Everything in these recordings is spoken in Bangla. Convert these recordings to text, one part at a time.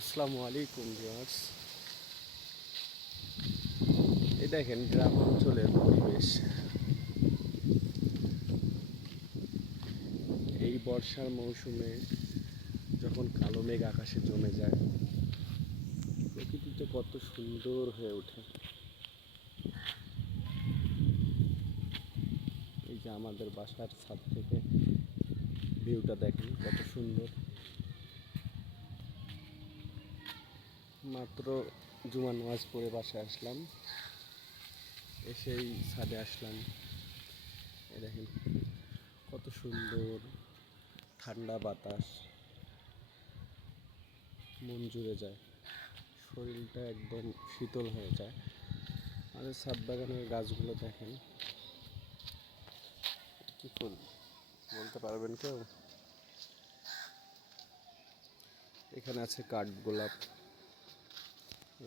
আসসালামু আলাইকুম ভিউয়ার্স। এই দেখেন গ্রাম অঞ্চলের পরিবেশ। এই বর্ষার মৌসুমে যখন কালো মেঘ আকাশে জমে যায় প্রকৃতিটা কত সুন্দর হয়ে ওঠে। এই যে আমাদের বাসার ছাদ থেকে ভিউটা দেখেন কত সুন্দর। মাত্র জুমা নামাজ পড়ে বাসায় আসলাম। এসেই ছাদে আসলাম। এই দেখেন কত সুন্দর ঠান্ডা বাতাস। মন জুড়ে যায়। শরীরটা একদম শীতল হয়ে যায়। এই ছাদ বাগানের গাছগুলো দেখেন। কি ফুল? বলতে পারবেন কেউ? এখানে আছে কাঠগোলাপ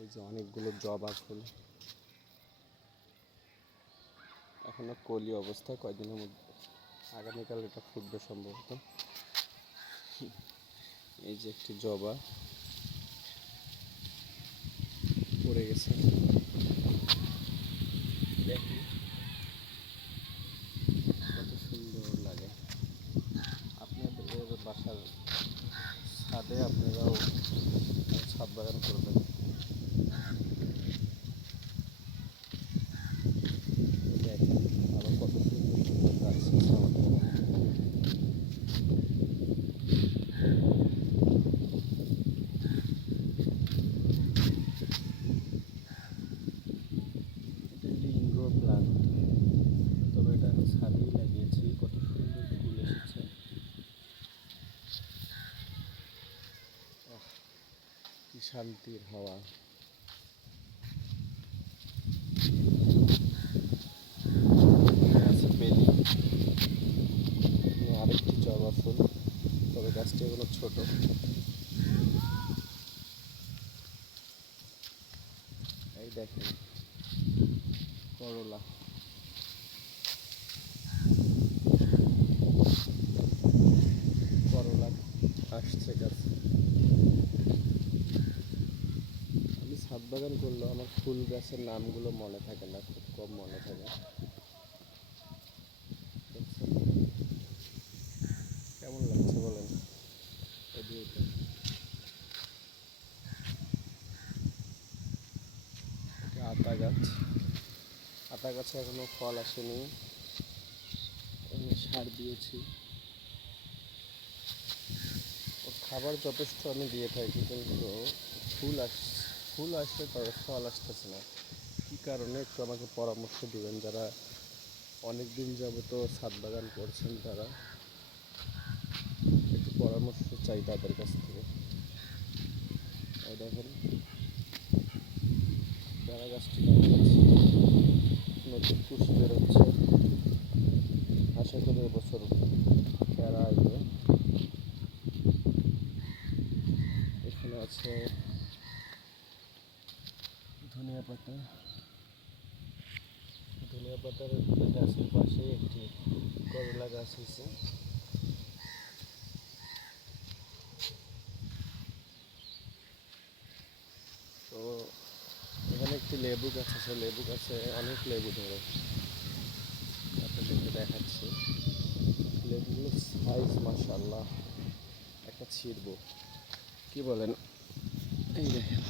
এই যে অনেকগুলো জবা ফুল এখনও কলি অবস্থা কয়দিনের মধ্যে? আগামীকাল এটা ফুটবে সম্ভবত। এই যে একটি জবা পড়ে গেছে। দেখি। কত সুন্দর লাগে। আপনাদের বাসার ছাদে আপনারাও ছাদ বাগান করবেন দেখেন আরও কত সুন্দর সুন্দর গাছ আছে আমাদের এখানে। এটা একটি ইনডোর প্লান্ট তবে এটা আমি ছাদেই লাগিয়েছি কত সুন্দর ফুল এসেছে আহ, কি শান্তির হাওয়া। এখানে আরেকটি জবা ফুল, তবে গাছটি এগুলো ছোট। এই দেখেন, করলা। করলা আসছে গাছ আমি ছাদ বাগান করলেও আমার ফুল গাছের নামগুলো মনে থাকে না, খুব কম মনে থাকে। কেমন লাগছে বলেন? আতা গাছ। আতা গাছে এখনও ফল আসেনি। সার দিয়েছি। খাবার যথেষ্ট আমি দিয়ে থাকি, কিন্তু ফুল আস ফুল আসছে তবে ফল আসতেছে না। কী কারণে একটু আমাকে পরামর্শ দেবেন যারা অনেক দিন যাবত ছাদ বাগান করছেন তারা? একটু পরামর্শ চাই তাদের কাছ থেকে। দেখেন, চারা গাছটি নতুন কুশি বেরোচ্ছে। আশা করি এবছর পেয়ারা আসবে। এখানে আছে ধনিয়া পাতা। ধনিয়া পাতার গাছের পাশে একটি করলা গাছ হয়েছে। তো এখানে একটি লেবু গাছ আছে লেবু গাছে অনেক লেবু ধরে। আপনাদেরকে দেখাচ্ছি। লেবুগুলোর সাইজ মাশাল্লাহ একটা ছিড়বো। কি বলেন? এই দেখেন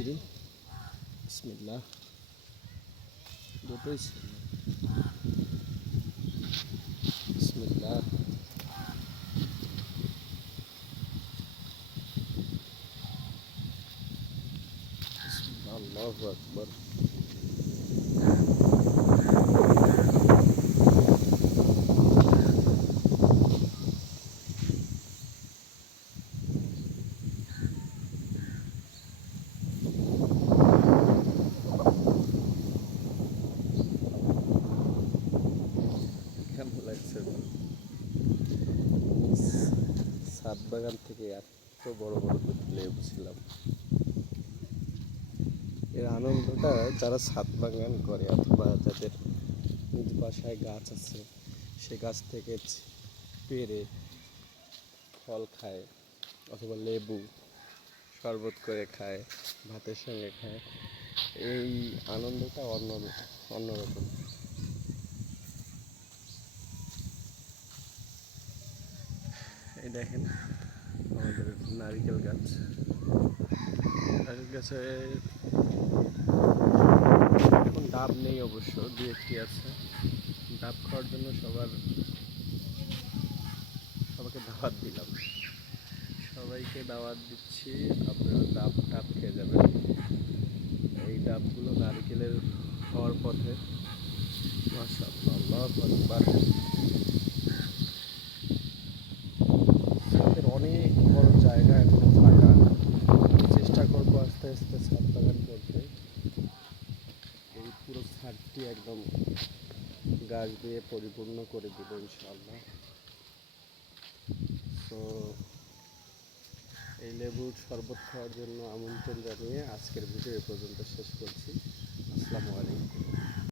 একটা বিসমিল্লা দুটোই সিঁড়ি বিসমিল্লা আল্লাহু আকবার। ছাদ বাগান থেকে এত বড় বড় লেবু ছিলাম। এর আনন্দটা যারা সাত বাগান করে অথবা যাদের নিজ বাসায় গাছ আছে, সে গাছ থেকে পেরে ফল খায় অথবা লেবু শরবত করে খায়, ভাতের সঙ্গে খায়। এই আনন্দটা অন্য অন্যরকম। এই দেখেন, আমাদের নারিকেল গাছ। নারিকেল গাছে এখন ডাব নেই অবশ্য, দু একটি আছে। ডাব খাওয়ার জন্য সবার সবাইকে দাওয়াত দিলাম। সবাইকে দাওয়াত দিচ্ছি, আপনারা ডাব ডাব খেয়ে যাবেন। এই ডাবগুলো নারকেলের হওয়ার পথে। মাশাআল্লাহ, আল্লাহু আকবার ছাদের অনেক বড় জায়গা এখনও ফাঁকা চেষ্টা করব আস্তে আস্তে ছাদ বাগান করতে এই পুরো ছাদটি একদম গাছ দিয়ে পরিপূর্ণ করে দেবো ইনশাআল্লাহ। তো এই লেবুর শরবত খাওয়ার জন্য আমন্ত্রণ জানিয়ে আজকের ভিডিও এ পর্যন্ত শেষ করছি। আসসালামু আলাইকুম।